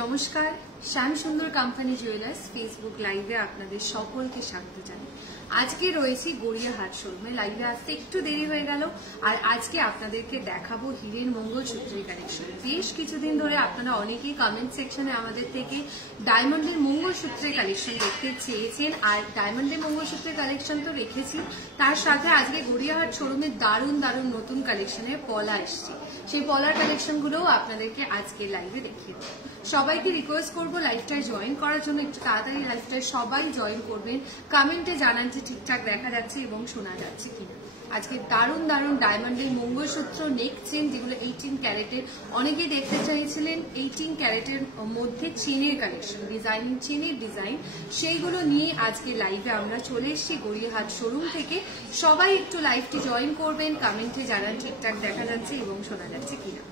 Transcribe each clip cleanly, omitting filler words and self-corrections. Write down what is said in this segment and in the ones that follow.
নমস্কার, শ্যাম সুন্দর company jewellers Facebook লাইভে আপনাদের সকলকে স্বাগত জানাই। আজকে রয়েছি গড়িয়াহাট শোরুমে। লাইভে আসতে একটু দেরি হয়ে গেল, আর আজকে আপনাদেরকে দেখাবো হীরের মঙ্গলসূত্রের কালেকশন। বেশ কিছুদিন ধরে আপনারা অনেকেই কমেন্ট সেকশনে আমাদের থেকে ডায়মন্ডের মঙ্গলসূত্রের কালেকশন দেখতে চেয়েছেন, আর ডায়মন্ডের মঙ্গলসূত্রের কালেকশন তো রেখেছি, তার সাথে আজকে গড়িয়াহাট শোরুমে দারুণ দারুণ নতুন কালেকশনের পলা এসছে। সেই পলার কালেকশনগুলোও আপনাদেরকে আজকে লাইভে দেখিয়ে দেবো। সবাইকে রিকোয়েস্ট করবো লাইভটায় জয়েন করার জন্য, একটু তাড়াতাড়ি লাইভটায় সবাই জয়েন করবেন। কমেন্টে জানান যে ঠিকঠাক দেখা যাচ্ছে এবং শোনা যাচ্ছে কিনা। আজকে দারুণ দারুণ ডায়মন্ডের মঙ্গলসূত্র নেক চেন, যেগুলো 18 ক্যারেটের, অনেকেই দেখতে চাইছিলেন 18 ক্যারেটের মধ্যে চেনের কালেকশন, ডিজাইনিং চেনের ডিজাইন, সেইগুলো নিয়ে আজকে লাইভে আমরা চলে এসেছি গড়িয়াহাট শোরুম থেকে। সবাই একটু লাইভটি জয়েন করবেন, কমেন্টে জানান ঠিকঠাক দেখা যাচ্ছে এবং শোনা যাচ্ছে কিনা।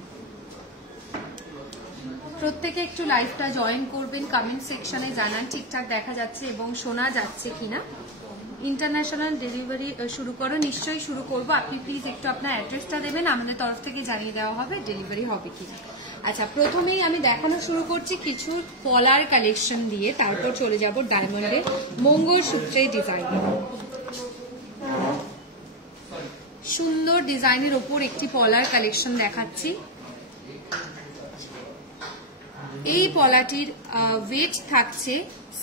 প্রত্যেকে একটু লাইভটা জয়েন করবেন, কমেন্ট সেকশনে জানান ঠিকঠাক দেখা যাচ্ছে এবং শোনা যাচ্ছে কিনা। ইন্টারন্যাশনাল ডেলিভারি শুরু করো, নিশ্চয়ই শুরু করবো। আপনি প্লিজ একটু আপনার অ্যাড্রেসটা দেবেন, আমাদের তরফ থেকে জানিয়ে দেওয়া হবে ডেলিভারি হবে কিনা। আচ্ছা, প্রথমেই আমি দেখানো শুরু করছি কিছু পলার কালেকশন দিয়ে, তারপর চলে যাব ডায়মন্ডের মঙ্গলসূত্রের ডিজাইন। সুন্দর ডিজাইনের ওপর একটি পলার কালেকশন দেখাচ্ছি। এই পলাটির ওয়েট থাকছে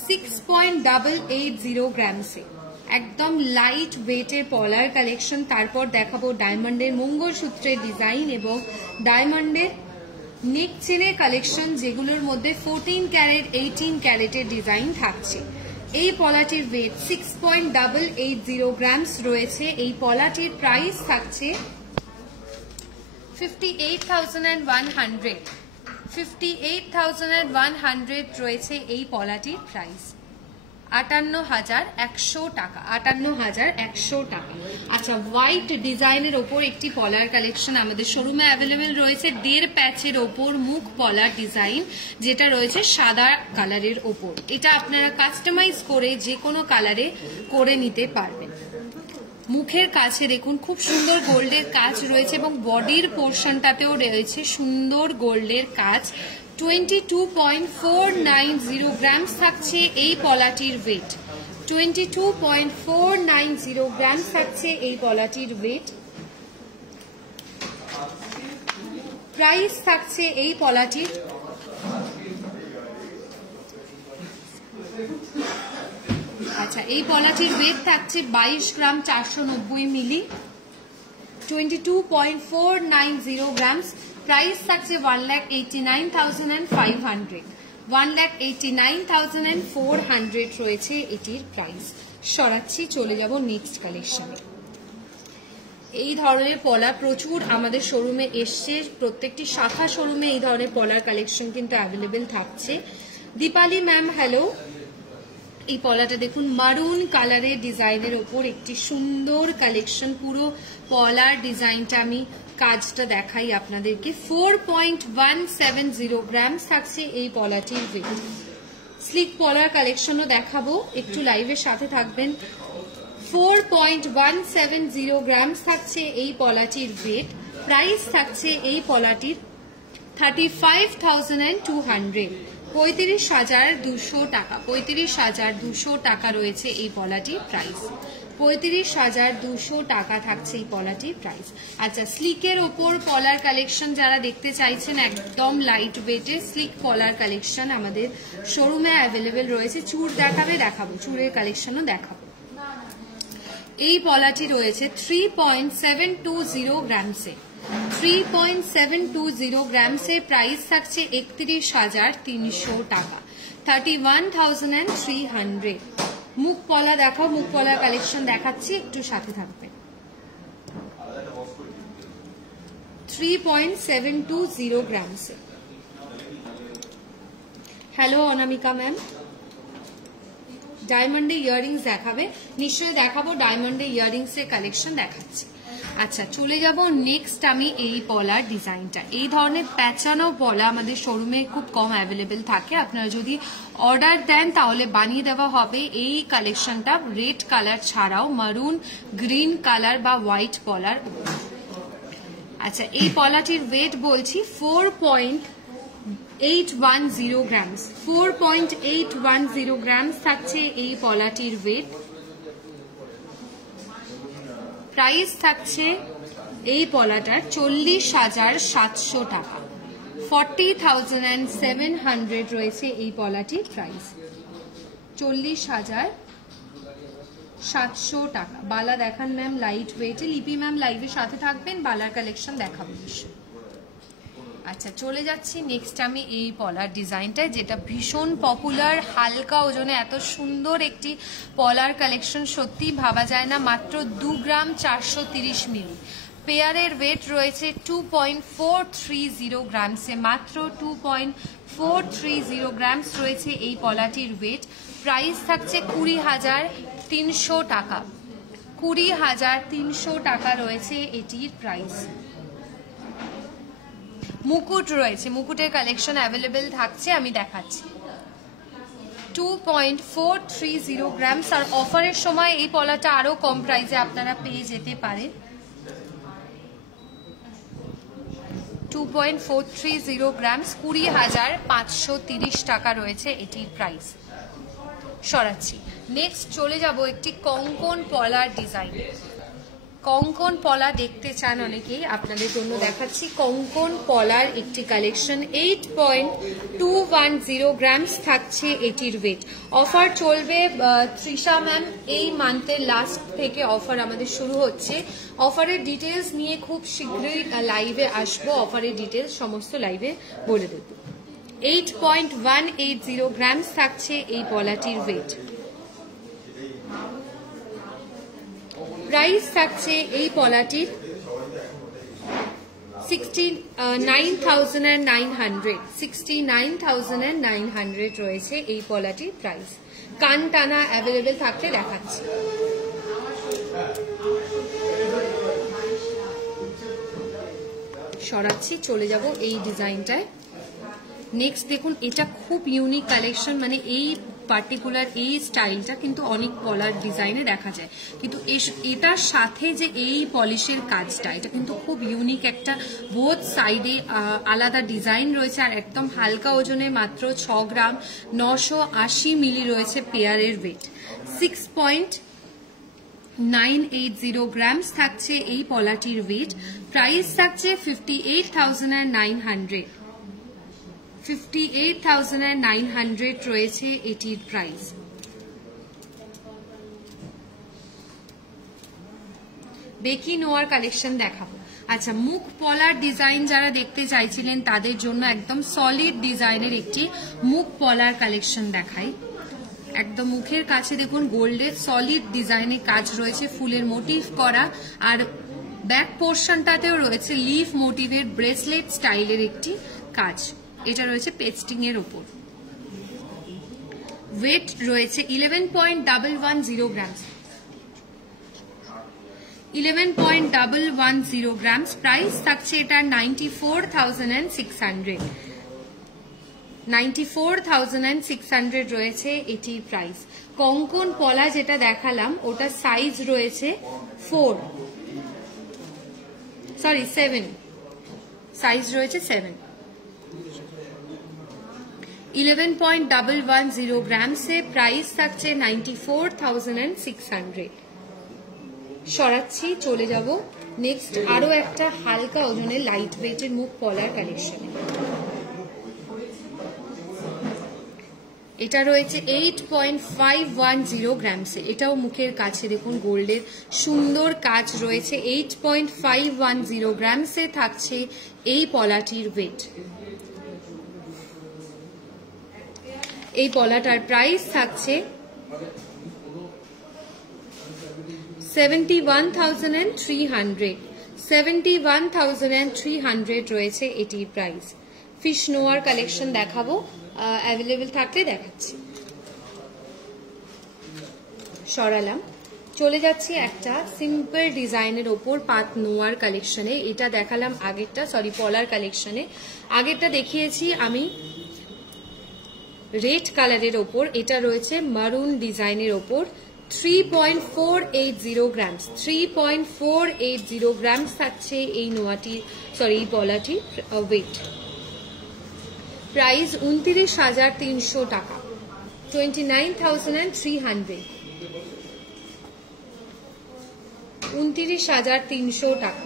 6.880 গ্রামসে, একদম লাইট ওয়েটের পলার কালেকশন। তারপর দেখাবো ডায়মন্ডের মঙ্গলসূত্রের ডিজাইন এবং ডায়মন্ডের নেক চেনের কালেকশন, যেগুলোর মধ্যে 14 ক্যারেট 18 ক্যারেটের ডিজাইন থাকছে। এই পলাটির ওয়েট 6.880 গ্রামস রয়েছে। এই পলাটির প্রাইস থাকছে 58,100। 58,100 রয়েছে এই পলাটির প্রাইস। 58,100 টাকা। 58,100 টাকা। আচ্ছা, হোয়াইট ডিজাইনের ওপর একটি পলার কালেকশন আমাদের শোরুমে অ্যাভেলেবেল রয়েছে। 1.5 প্যাচের ওপর মুখ পলার ডিজাইন, যেটা রয়েছে সাদা কালারের ওপর। এটা আপনারা কাস্টমাইজ করে যে কোনো কালারে করে নিতে পারবেন। মুখের কাছে দেখুন খুব সুন্দর গোল্ডের কাজ রয়েছে এবং বডির পোর্শনটাতেও রয়েছে সুন্দর গোল্ডের কাজ। 22.490 গ্রামস থাকছে এই পলাটির ওয়েট। 22.490 গ্রামস থাকছে এই পলাটির ওয়েট। প্রাইস থাকছে এই পলাটির আচ্ছা, এই পলাটির ওয়েট থাকছে 22 গ্রাম 490 মিলি। 22.490 গ্রামস। প্রাইস থাকছে 1,89,500। 1,89,400 রয়েছে এটির প্রাইস। সরাচ্ছি, চলে যাব নেক্সট কালেকশনে। এই ধরনের পলা প্রচুর আমাদের শোরুমে এসছে, প্রত্যেকটি শাখা শোরুমে এই ধরনের পলার কালেকশন কিন্তু অ্যাভেলেবেল থাকছে। Dipali ma'am, hello. এই পলাটা দেখুন মারুন কালারের ডিজাইনের ওপর একটি সুন্দর কালেকশন। পুরো পলার ডিজাইনটা আমি কাজটা দেখাই আপনাদেরকে। 4.170 গ্রামস থাকছে এই পলাটির ওয়েট। স্লিক পলার কালেকশনও দেখাবো, একটু লাইভের সাথে থাকবেন। 4.170 গ্রামস থাকছে এই পলাটির ওয়েট। প্রাইস থাকছে এই পলাটির 35,200। 35,200 টাকা। 35,200 টাকা রয়েছে এই পলাটির প্রাইস। 35,200 টাকা থাকছে এই পলাটির প্রাইস। আচ্ছা, স্লিকের ওপর পলার কালেকশন যারা দেখতে চাইছেন, একদম লাইট ওয়েটের স্লিক পলার কালেকশন আমাদের শোরুমে অ্যাভেলেবেল রয়েছে। চূড় দেখাবো, চূড়ের কালেকশনও দেখাবো। এই পলাটি রয়েছে 3.720 গ্রামসে। 3.720 গ্রামসে প্রাইস থাকছে 31,300 টাকা। 31,300। মুখ পলা দেখাও, মুখ পলার কালেকশন দেখাচ্ছি, একটু সাথে থাকবে। 3.720 গ্রামসে। হ্যালো অনামিকা ম্যাম। ডায়মন্ডে ইয়াররিংস দেখাবে? নিশ্চয়ই দেখাবো, ডায়মন্ডে ইয়াররিংস এর কালেকশন দেখাচ্ছি। আচ্ছা, চলে যাব নেক্সট আমি এই পলার ডিজাইনটা। এই ধরনের প্যাচানো পলা আমাদের শোরুমে খুব কম অ্যাভেলেবেল থাকে। আপনারা যদি অর্ডার দেন তাহলে বানিয়ে দেওয়া হবে। এই কালেকশনটা রেড কালার ছাড়াও মারুন, গ্রিন কালার বা হোয়াইট পলার। আচ্ছা, এই পলাটির ওয়েট বলছি 4.810 গ্রামস, 4.810 গ্রামস থাকছে এই পলাটির ওয়েট। প্রাইস থাকছে এই পলাটার 40,700 টাকা, 40,700 রয়েছে এই পলাটির প্রাইস, 40,700 টাকা। বালা দেখান ম্যাম লাইট ওয়েটে, লিপি ম্যাম লাইভের সাথে থাকবেন, বালার কালেকশন দেখাবো নিশ্চয়। আচ্ছা চলে যাচ্ছি নেক্সট আমি এই পলার ডিজাইনটায়, যেটা ভীষণ পপুলার, হালকা ওজনে এত সুন্দর একটি পলার কালেকশন সত্যি ভাবা যায় না। মাত্র 2 গ্রাম 430 মিলি, পেয়ারের ওয়েট রয়েছে 2.430 গ্রামসে, মাত্র 2.430 গ্রামস রয়েছে এই পলাটির ওয়েট। প্রাইস থাকছে 20,300 টাকা, 20,300 টাকা রয়েছে এটির প্রাইস। মুকুট রয়েছে, মুকুটের কালেকশন অ্যাভেলেবেল থাকছে, আমি দেখাচ্ছি। 2.430 গ্রামস, আর অফারের সময় এই পলাটা আরো কম প্রাইসে আপনারা পেয়ে যেতে পারেন। 2.430 গ্রামস, 20,530 টাকা রয়েছে এটির প্রাইস। সরাচ্ছি, নেক্সট চলে যাব একটি কঙ্কন পলার ডিজাইন। কঙ্কন পলা দেখতে চান অনেকেই, আপনাদের জন্য দেখাচ্ছি কঙ্কন পলার একটি কালেকশন। 8.210 গ্রামস থাকছে এটির ওয়েট। অফার চলবে তৃষা ম্যাম, এই মান্থের লাস্ট থেকে অফার আমাদের শুরু হচ্ছে। অফারের ডিটেলস নিয়ে খুব শীঘ্রই লাইভে আসবো, অফারের ডিটেলস সমস্ত লাইভে বলে দেব। 8.180 গ্রামস থাকছে এই পলাটির ওয়েট। প্রাইস থাকছে এই পলাটির 69,900, 69,900 রয়েছে এই পলাটির প্রাইস। কান টানা অ্যাভেলেবেল থাকলে দেখাচ্ছি। সরাচ্ছি, চলে যাব এই ডিজাইনটায়। নেক্সট দেখুন, এটা খুব ইউনিক কালেকশন, মানে এই পার্টিকুলার এই স্টাইলটা কিন্তু অনেক পলার ডিজাইনে দেখা যায়, কিন্তু এটার সাথে যে এই পলিশের কাজটা, এটা কিন্তু খুব ইউনিক একটা, বোথ সাইডে আলাদা ডিজাইন রয়েছে, আর একদম হালকা ওজনে মাত্র 6 গ্রাম 980 মিলি রয়েছে পেয়ারের ওয়েট। 6.980 গ্রামস থাকছে এই পলাটির ওয়েট। প্রাইস থাকছে 58,900, 58,900 রয়েছে এটির প্রাইস। বেকি নোয়ার কালেকশন দেখাবো। আচ্ছা, মুখ পলার ডিজাইন যারা দেখতে চাইছিলেন তাদের জন্য একদম সলিড ডিজাইনের একটি মুখ পলার কালেকশন দেখাই। একদম মুখের কাছে দেখুন গোল্ডের সলিড ডিজাইনের কাজ রয়েছে, ফুলের মোটিভ করা, আর ব্যাক পোর্শনটাতেও রয়েছে লিফ মোটিভের ব্রেসলেট স্টাইলের একটি কাজ। এটা রয়েছে পেস্টিং এর উপর। ওয়েট রয়েছে 11.110 গ্রামস, 11.110 গ্রামস। প্রাইস থাকছে এটা 94,600, 94,600 রয়েছে এটির প্রাইস। কঙ্কন পলা যেটা দেখালাম ওটা সাইজ রয়েছে 7, সাইজ রয়েছে 7। 11.110 গ্রামসে প্রাইস থাকছে 94,600। সরাচ্ছি, চলে যাব নেক্সট আরো একটা হালকা ওজনের লাইট ওয়েটের মুখ পলার কালেকশনে। এটা রয়েছে 8.510 গ্রামসে, এটাও মুখের কাছে দেখুন গোল্ডের সুন্দর কাজ রয়েছে। 8.510 গ্রামসে থাকছে এই পলাটির ওয়েট। এই পলাটার প্রাইস থাকছে 71,300, 71,300 রয়েছে এটির প্রাইস। ফিশ নোয়ার কালেকশন দেখাবো, অ্যাভেলেবেল থাকলে দেখাচ্ছি। সরালাম, চলে যাচ্ছি একটা সিম্পল ডিজাইনের ওপর পাত নোয়ার কালেকশনে। এটা দেখালাম আগেরটা, সরি পলার কালেকশনে। আগেরটা দেখিয়েছি আমি রেড কালারের ওপর, এটা রয়েছে মারুন ডিজাইনের ওপর। 3.480 গ্রামস, 3.480 গ্রামস থাকছে এই নোয়াটি, সরি এই পলাটির ওয়েট। প্রাইস 29,300 টাকা, 29,300, 29,300 টাকা।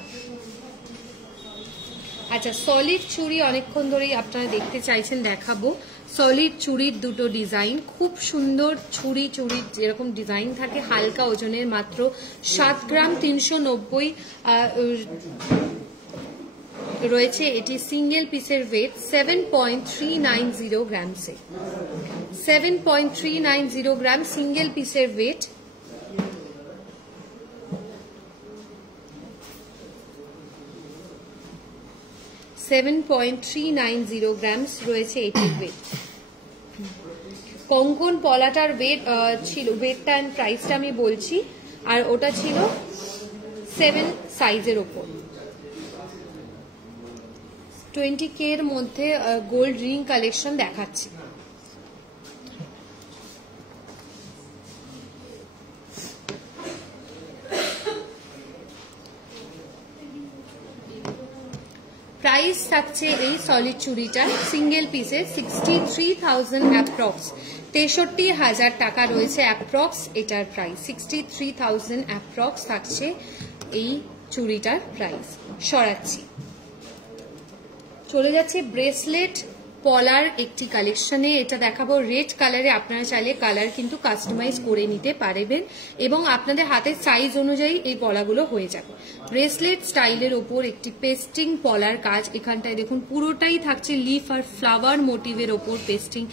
আচ্ছা, সলিড চুড়ি অনেকক্ষণ ধরেই আপনারা দেখতে চাইছেন, দেখাবো। সলিড চুড়ির দুটো ডিজাইন, খুব সুন্দর চুড়ির যেরকম ডিজাইন থাকে, হালকা ওজনের, মাত্র 7 গ্রাম 390 রয়েছে। এটি সিঙ্গেল পিসের ওয়েট 7.390 গ্রামসে, 7.390 গ্রাম সিঙ্গেল পিসের ওয়েট। গ্রামস রয়েছে এটির ওয়েট। কঙ্কন পলাটার ওয়েট ছিল, ওয়েটটা এন্ড প্রাইসটা আমি বলছি, আর ওটা ছিল 7 সাইজের ওপর। 20K এর মধ্যে গোল্ড রিং কালেকশন দেখাচ্ছি। প্রাইস থাকছে এই সলিড চুড়িটা সিঙ্গেল পিসে 63,000 অ্যাপ্রক্স, 63,000 টাকা রয়েছে অ্যাপ্রক্স এটার প্রাইস। 63,000 অ্যাপ্রক্স থাকছে এই চুড়িটার প্রাইস। সরাচ্ছি, চলে যাচ্ছে ব্রেসলেট পলার একটি কালেকশনে। এটা দেখাবো রেড কালারে, আপনারা চাইলে কালার কিন্তু কাস্টমাইজ করে নিতে পারবেন এবং আপনাদের হাতের সাইজ অনুযায়ী এই পলাগুলো হয়ে যাবে। ব্রেসলেট স্টাইলের ওপর একটি পেস্টিং পলার কাজ, এখানটায় দেখুন পুরোটাই থাকছে লিফ আর ফ্লাওয়ার মোটিভের ওপর পেস্টিং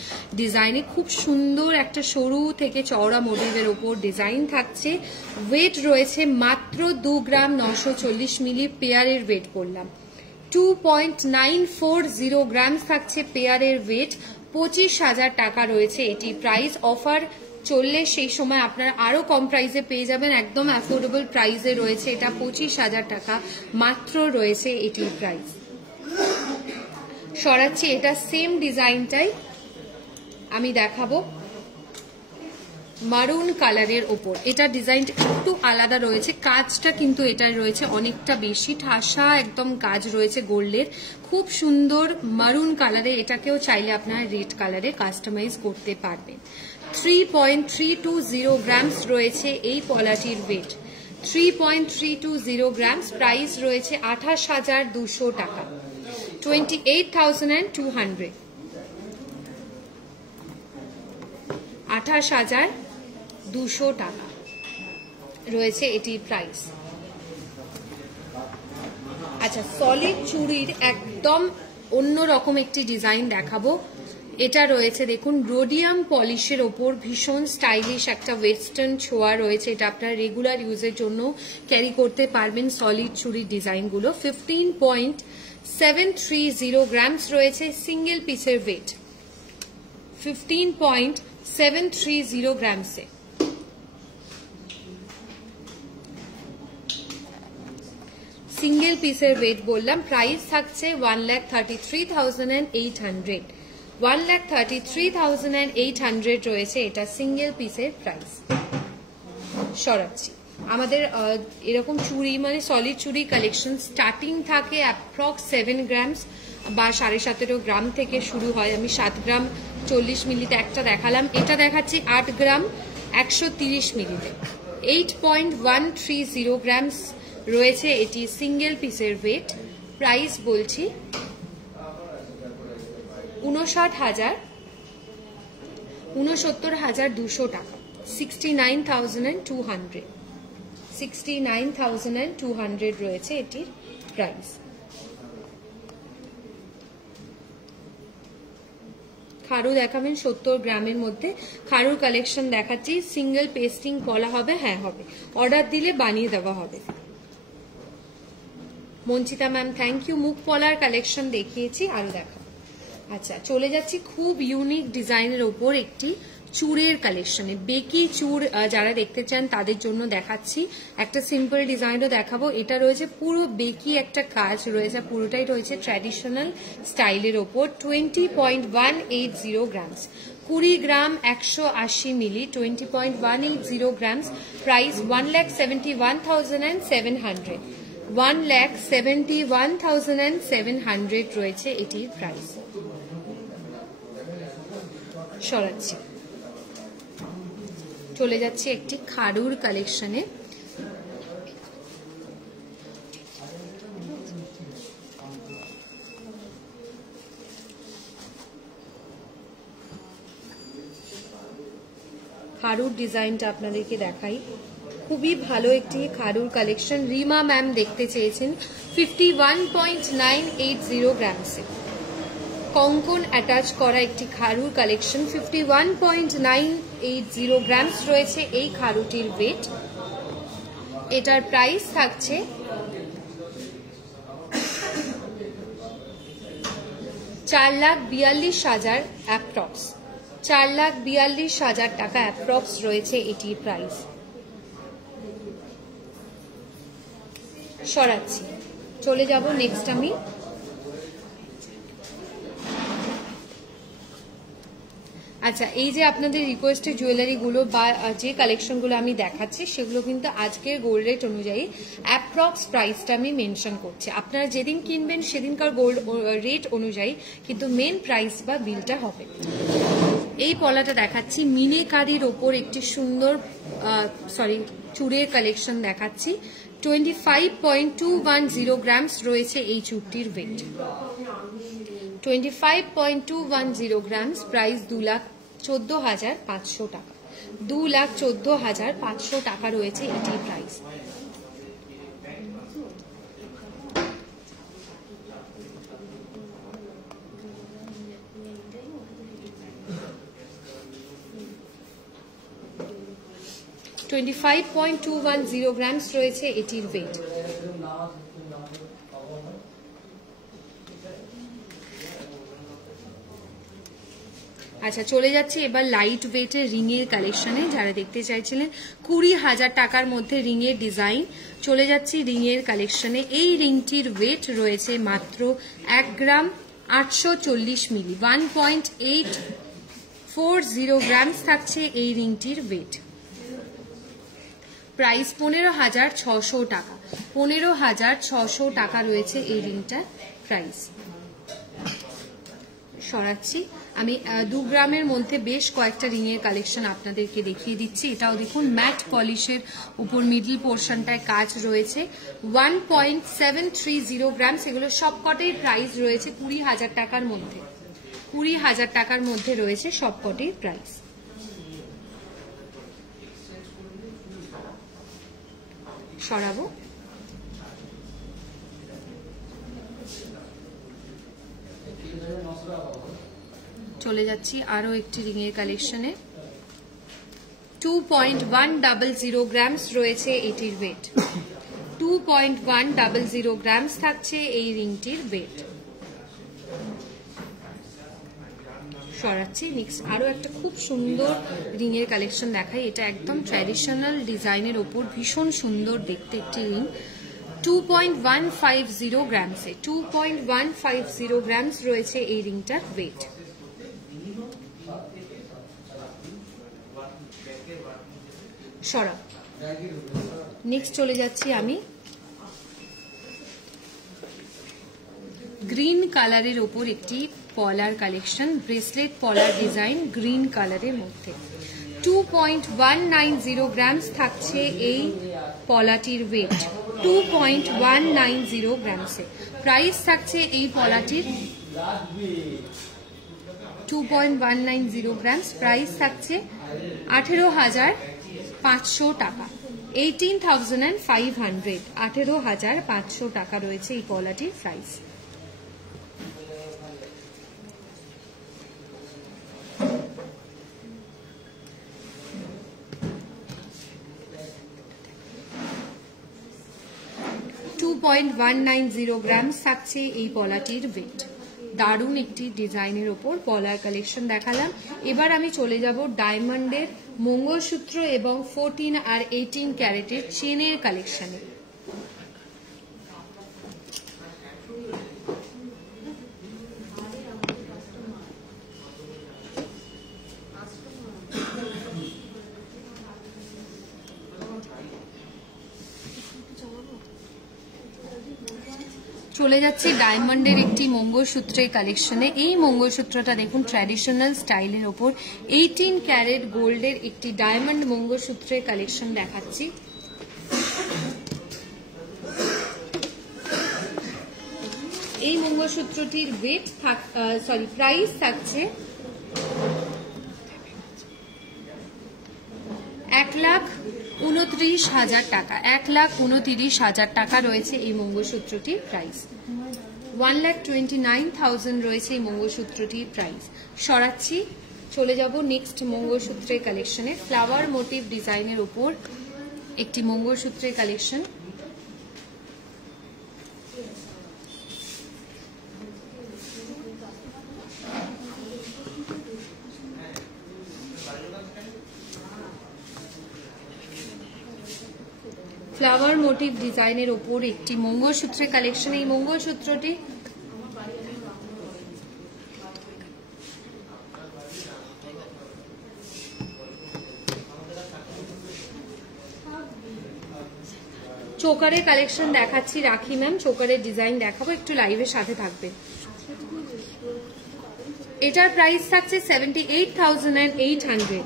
ডিজাইনে, খুব সুন্দর একটা সরু থেকে চওড়া মোটিভের ওপর ডিজাইন থাকছে। ওয়েট রয়েছে মাত্র 2 গ্রাম 940 মিলি, পেয়ারের ওয়েট করলাম 2.940 গ্রাম থাকছে পেয়ারের ওয়েট। 25,000 টাকা রয়েছে এটি প্রাইস। অফার চললে সেই সময় আপনারা আরো কম প্রাইসে পেয়ে যাবেন, একদম অ্যাফোর্ডেবল প্রাইসে রয়েছে এটা। 25,000 টাকা মাত্র রয়েছে এটির প্রাইস। সরাচ্ছি, এটা সেম ডিজাইনটাই আমি দেখাবো মারুন কালারের ওপর। এটা ডিজাইনটা একটু আলাদা রয়েছে, কাজটা কিন্তু এটা রয়েছে অনেকটা বেশি ঠাসা, একদম কাজ রয়েছে গোল্ডের, খুব সুন্দর মারুন কালারে। এটাকেও চাইলে আপনারা রেড কালারে কাস্টমাইজ করতে পারবেন। 3.320 গ্রামস রয়েছে এই পলাটির ওয়েট, 3.320 গ্রামস। প্রাইস রয়েছে 28,200 টাকা, 28,200, 28,200 টাকা রয়েছে এটির প্রাইস। আচ্ছা, সলিড চুড়ির একদম অন্যরকম একটি ডিজাইন দেখাবো। এটা রয়েছে দেখুন রোডিয়াম পলিশের ওপর, ভীষণ স্টাইলিশ একটা ওয়েস্টার্ন ছোঁয়া রয়েছে। এটা আপনারা রেগুলার ইউজের জন্য ক্যারি করতে পারবেন সলিড চুড়ির ডিজাইনগুলো। 15.730 গ্রামস রয়েছে সিঙ্গেল পিসের ওয়েট, 15.730 গ্রামসে। সিঙ্গেল পিসের ওয়েট বললাম। প্রাইস থাকছে 1,33,800, 1,33,800 রয়েছে এটা সিঙ্গেল পিসের প্রাইস। সরাচ্ছি, আমাদের এরকম চুড়ি মানে সলিড চুড়ি কালেকশন স্টার্টিং থাকে অ্যাপ্রক্স 7 গ্রামস বা 7.5 গ্রাম থেকে শুরু হয়। আমি 7 গ্রাম 40 মিলিতে একটা দেখালাম, এটা দেখাচ্ছি 8 গ্রাম 130 মিলিতে। 8.130 গ্রামস রয়েছে এটি সিঙ্গেল পিসের ওয়েট। প্রাইস বলছি 69,200 টাকা, 69,200, 69,200 রয়েছে এটির প্রাইস। খারু দেখাবেন 70 গ্রামের মধ্যে, খারুর কালেকশন দেখাচ্ছি। সিঙ্গেল পেস্টিং পলা হবে, হ্যাঁ হবে, অর্ডার দিলে বানিয়ে দেওয়া হবে। মঞ্চিতা ম্যাম থ্যাংক ইউ। মুখ পলার কালেকশন দেখিয়েছি, আরো দেখাবো। আচ্ছা, চলে যাচ্ছি খুব ইউনিক ডিজাইনের ওপর একটি চূড়ের কালেকশনে। বেকি চূড় যারা দেখতে চান তাদের জন্য দেখাচ্ছি। একটা সিম্পল ডিজাইনও দেখাবো। এটা রয়েছে পুরো বেকি একটা কাজ রয়েছে, পুরোটাই রয়েছে ট্র্যাডিশনাল স্টাইলের ওপর। 20.180 গ্রামস, 20 গ্রাম 180 মিলি, 20.180 গ্রামস। প্রাইস 1,71,700, 1,71,700 রয়েছে এটির প্রাইস। সরাচ্ছি, চলে যাচ্ছে একটি খাড়ুর কালেকশনে। খাড়ুর ডিজাইনটা আপনাদেরকে দেখাই, খুবই ভালো একটি খাড়ুর কালেকশন। রিমা ম্যাম দেখতে চেয়েছেন 51.980 গ্রামসে কঙ্কন অ্যাটাচ করা একটি খাড়ুর কালেকশন। 51.980 গ্রামস রয়েছে এই খাড়ুটির ওয়েট। এটার প্রাইস থাকছে 4,42,000 অ্যাপ্রক্স। 4,42,000 টাকা অ্যাপ্রক্স রয়েছে এটির প্রাইস। সরাচ্ছি, চলে যাব নেক্সট আমি। আচ্ছা, এই যে আপনাদের রিকোয়েস্টের জুয়েলারিগুলো বা যে কালেকশনগুলো আমি দেখাচ্ছি সেগুলো কিন্তু আজকের গোল্ড রেট অনুযায়ী অ্যাপ্রক্স প্রাইসটা আমি মেনশন করছি। আপনারা যেদিন কিনবেন সেদিনকার গোল্ড রেট অনুযায়ী কিন্তু মেন প্রাইস বা বিলটা হবে। এই পলাটা দেখাচ্ছি, মিনেকারির ওপর একটি সুন্দর চুড়ের কালেকশন দেখাচ্ছি। 25.210 গ্রামস রয়েছে এই চুড়টির ওয়েট। 25.210 গ্রামস, প্রাইস 2,14,500 টাকা। 2,14,500 টাকা রয়েছে এটির প্রাইস। $25.210 গ্রামস রয়েছে এটির ওয়েট। আচ্ছা, চলে যাচ্ছে এবার লাইট ওয়েটের রিং এর কালেকশনে। যারা দেখতে চাইছিলেন 20,000 টাকার মধ্যে রিং এর ডিজাইন, চলে যাচ্ছি রিং এর কালেকশনে। এই রিংটির ওয়েট রয়েছে মাত্র 1 গ্রাম 840 মিলি। 1.840 গ্রামস থাকছে এই রিংটির ওয়েট। প্রাইস 15,600 টাকা। 15,600 টাকা রয়েছে এই রিংটার প্রাইস। সরাচ্ছি, আমি 2 গ্রামের মধ্যে বেশ কয়েকটা রিং এর কালেকশন আপনাদেরকে দেখিয়ে দিচ্ছি। এটাও দেখুন, ম্যাট পলিশের উপর মিডল পোর্শনটায় কাজ রয়েছে। 1.730 গ্রামস। এগুলো সবকটাই প্রাইস রয়েছে 20,000 টাকার মধ্যে। 20,000 টাকার মধ্যে রয়েছে সবকটাই প্রাইস। সরাবো, চলে যাচ্ছি আরো একটি রিং এর কালেকশনে। 2.100 গ্রামস রয়েছে এটির ওয়েট। 2.100 গ্রামস থাকছে এই রিংটির ওয়েট। সরাচ্ছি, নেক্সট আরো একটা খুব সুন্দর রিং এর কালেকশন দেখাই। এটা একদম ট্র্যাডিশনাল ডিজাইনের ওপর ভীষণ সুন্দর দেখতে একটি রিং। 2.150 গ্রামসে। 2.150 গ্রামস রয়েছে এই রিংটার ওয়েট। সরা, নেক্সট চলে যাচ্ছি আমি গ্রিন কালারের ওপর একটি পলার কালেকশন। ব্রেসলেট পলার ডিজাইন গ্রিন কালারের মধ্যে। 2.190 গ্রামস থাকছে এই পলাটির ওয়েট। 2.190 গ্রামসে। প্রাইস থাকছে এই পলাটির 2.190 গ্রামস। প্রাইস থাকছে 18,500 টাকা। 18,500। 18,500 টাকা রয়েছে এই পলাটির প্রাইস। $2.190 গ্রামস থাকছে এই পলাটির ওয়েট। দারুণ একটি ডিজাইনের ওপর পলার কালেকশন দেখালাম। এবার আমি চলে যাব ডায়মন্ডের মঙ্গলসূত্র এবং 14 আর 18 ক্যারেটের চেনের কালেকশনে। চলে যাচ্ছি ডায়মন্ডের একটি মঙ্গলসূত্রের কালেকশনে। এই মঙ্গলসূত্রটা দেখুন ট্র্যাডিশনাল স্টাইলের ওপর 18 ক্যারেট গোল্ডের একটি ডায়মন্ড মঙ্গলসূত্রের কালেকশন দেখাচ্ছি। এই মঙ্গলসূত্রটির প্রাইস থাকছে 1,29,000 টাকা। 1,29,000 টাকা রয়েছে এই মঙ্গলসূত্রটির প্রাইস। 1,29,000 রয়েছে এই মঙ্গলসূত্রটির প্রাইস। সরাচ্ছি, চলে যাব নেক্সট মঙ্গলসূত্রের কালেকশনে। ফ্লাওয়ার মোটিভ ডিজাইনের উপর একটি মঙ্গলসূত্রের কালেকশন। ফ্লাওয়ার মোটিভ ডিজাইনের উপর একটি মঙ্গলসূত্রের কালেকশন। এই মঙ্গলসূত্রটি চোকারের কালেকশন দেখাচ্ছি। রাখি ম্যাম, চোকারের ডিজাইন দেখাবো, একটু লাইভের সাথে থাকবে। এটার প্রাইস থাকছে 78,800।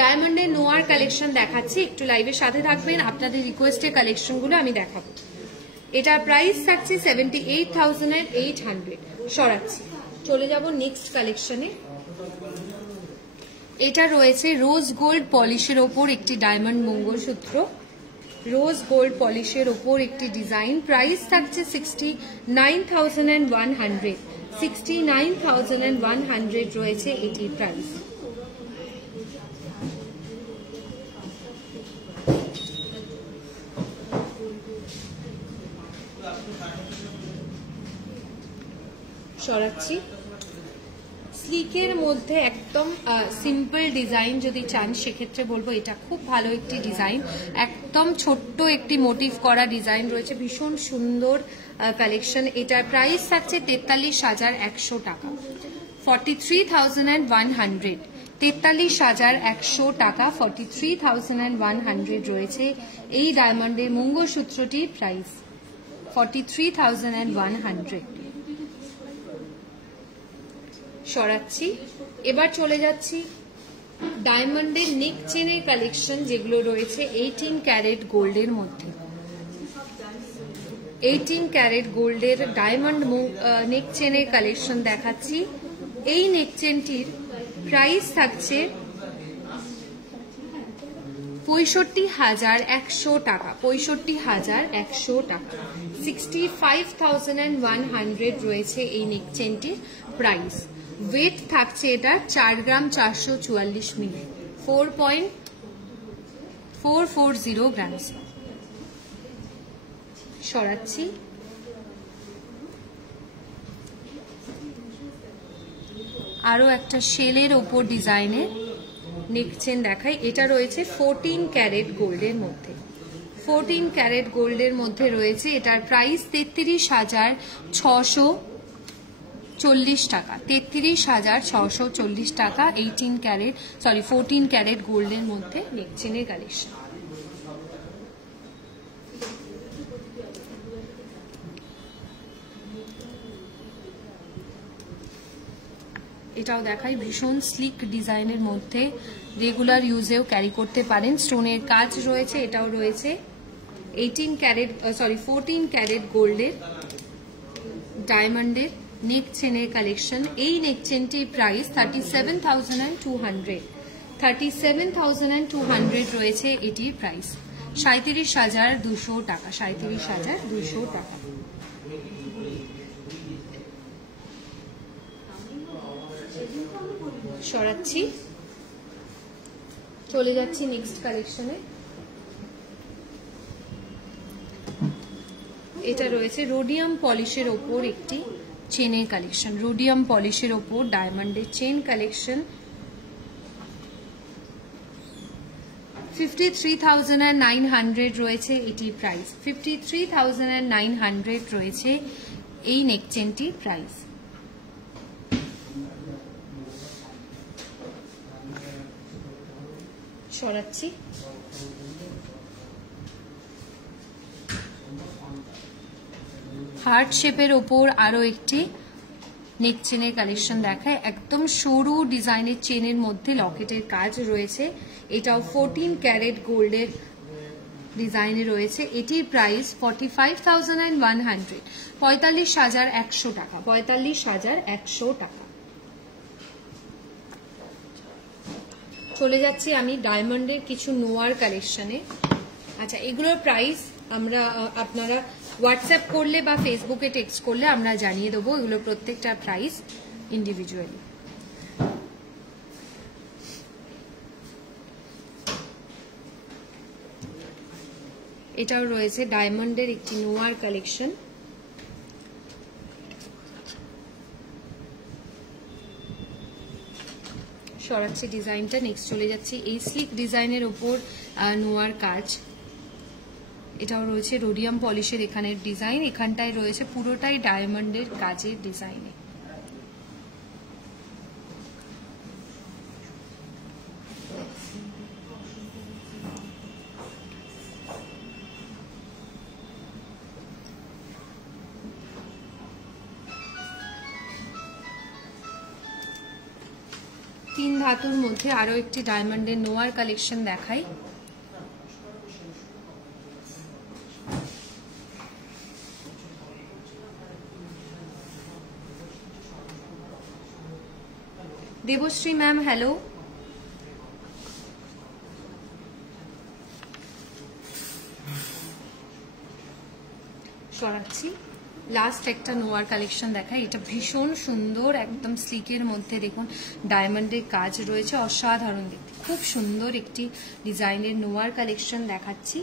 ডায়মন্ডের নোয়ার কালেকশন দেখাচ্ছি, একটু লাইভের সাথে থাকবেন, আপনাদের রিকোয়েস্টের কালেকশনগুলো আমি দেখাবো। এটার প্রাইস থাকছে 78,800। সরাচ্ছি, চলে যাব নেক্সট কালেকশনে। এটা রয়েছে রোজ গোল্ড পলিশের ওপর একটি ডায়মন্ড মঙ্গলসূত্র। রোজ গোল্ড পলিশের ওপর একটি ডিজাইন। প্রাইস থাকছে 69,100। 69,100 রয়েছে এটির প্রাইস। সরাচ্ছি, স্লিকের মধ্যে একদম সিম্পল ডিজাইন যদি চান সেক্ষেত্রে বলবো এটা খুব ভালো একটি ডিজাইন। একদম ছোট্ট একটি মোটিভ করা ডিজাইন রয়েছে, ভীষণ সুন্দর কালেকশন। এটার প্রাইস থাকছে 43,100 টাকা। 43,100। 43,100 টাকা, 43,100 রয়েছে এই ডায়মন্ডের মঙ্গলসূত্রটির প্রাইস। 43,100। সরাচ্ছি, এবার চলে যাচ্ছি ডায়মন্ডের নেক চেনের কালেকশন, যেগুলো রয়েছে 18 ক্যারেট গোল্ডের মধ্যে। 18 ক্যারেট গোল্ডের ডায়মন্ড নেক চেনের কালেকশন দেখাচ্ছি। এই নেক চেনটির প্রাইস থাকছে 65,100 টাকা। 65,100 টাকা। 65,100 রয়েছে এই নেক চেনটির প্রাইস। ওয়েট থাকছে এটা 4 গ্রাম 444 মিলি, 4.440 গ্রাম। সরাচ্ছি, আরো একটা শেলের ওপর ডিজাইনের নেক চেন দেখাই। এটা রয়েছে 14 ক্যারেট গোল্ডের মধ্যে। 14 ক্যারেট গোল্ডের মধ্যে রয়েছে। এটার প্রাইস 33,640 টাকা। 33,640 টাকা। 14 ক্যারেট গোল্ডের মধ্যে নেক চেনের কালেকশন। এটাও দেখাই, ভীষণ স্লিক ডিজাইনের মধ্যে, রেগুলার ইউজেও ক্যারি করতে পারেন। স্টোনের কাজ রয়েছে। এটাও রয়েছে 14 ক্যারেট গোল্ডের ডায়মন্ডের নেক চেনের কালেকশন। এই নেক চেনটির প্রাইস 37,200। 37,200 রয়েছে এটির প্রাইস। 37,200 টাকা। 37,200 টাকা। সরাচ্ছি, চলে যাচ্ছি নেক্সট কালেকশনে। এটা রয়েছে রোডিয়াম পলিশের ওপর একটি চেনের কালেকশন। রোডিয়াম পলিশের ওপর ডায়মন্ডের চেন কালেকশন। 53,900 রয়েছে এটির প্রাইস। 53,900 রয়েছে এই নেক চেনটির প্রাইস। সরাচ্ছি, হার্ট শেপের ওপর আরো একটি নেক চেনের কালেকশন দেখায়, একদম সরু ডিজাইনের চেনের মধ্যে লকেটের কাজ রয়েছে। এটাও 14 ক্যারেট গোল্ডের ডিজাইনে রয়েছে। এটির প্রাইস 45,100, 45,100 টাকা, 45,100 টাকা। চলে যাচ্ছি আমি ডায়মন্ডের কিছু নোয়ার কালেকশনে। আচ্ছা, এগুলোর প্রাইস আপনারা হোয়াটসঅ্যাপ করলে বা ফেসবুকে টেক্সট করলে আমরা জানিয়ে দেবো এগুলো প্রত্যেকটার প্রাইস ইন্ডিভিজুয়ালি। এটাও রয়েছে ডায়মন্ডের একটি নোয়ার কালেকশন। সরাচ্ছি ডিজাইনটা, নেক্সট চলে যাচ্ছি এই স্লিক ডিজাইনের উপর নোয়ার কাজ। এটাও রয়েছে রোডিয়াম পলিশের এখানের ডিজাইন, এখানটায় রয়েছে পুরোটাই ডায়মন্ডের কাজের ডিজাইনে। তিন ধাতুর মধ্যে আরো একটি ডায়মন্ডের নোয়ার কালেকশন দেখাই। Debashree ma'am hello. সরাচ্ছি লাস্ট একটা নোয়ার কালেকশন দেখাই। এটা ভীষণ সুন্দর, একদম স্লিকের মধ্যে দেখুন ডায়মন্ডের কাজ রয়েছে, অসাধারণ দেখতে, খুব সুন্দর একটি ডিজাইনের নোয়ার কালেকশন দেখাচ্ছি।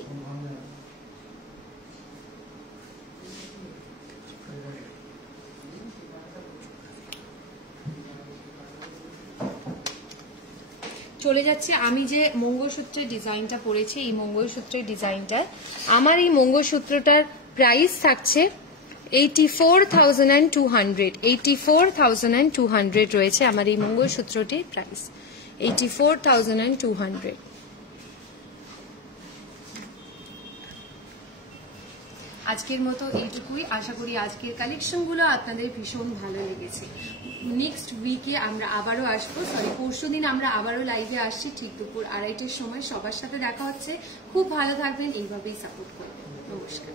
চলে যাচ্ছে আমি যে মঙ্গলসূত্রের ডিজাইনটা পরেছি, এই মঙ্গলসূত্রের ডিজাইনটা, আমার এই মঙ্গলসূত্রটার প্রাইস থাকছে 84,200, 84,200 রয়েছে আমার এই মঙ্গলসূত্রটির প্রাইস, 84,200। আজকের মতো এইটুকুই, আশা করি আজকের কালেকশনগুলো আপনাদের ভীষণ ভালো লেগেছে। নেক্সট উইকে আমরা আবারও আসবো, পরশুদিন আমরা আবারও লাইভে আসছি ঠিক দুপুর 2:30টার সময়। সবার সাথে দেখা হচ্ছে, খুব ভালো থাকবেন, এইভাবেই সাপোর্ট করবেন। নমস্কার।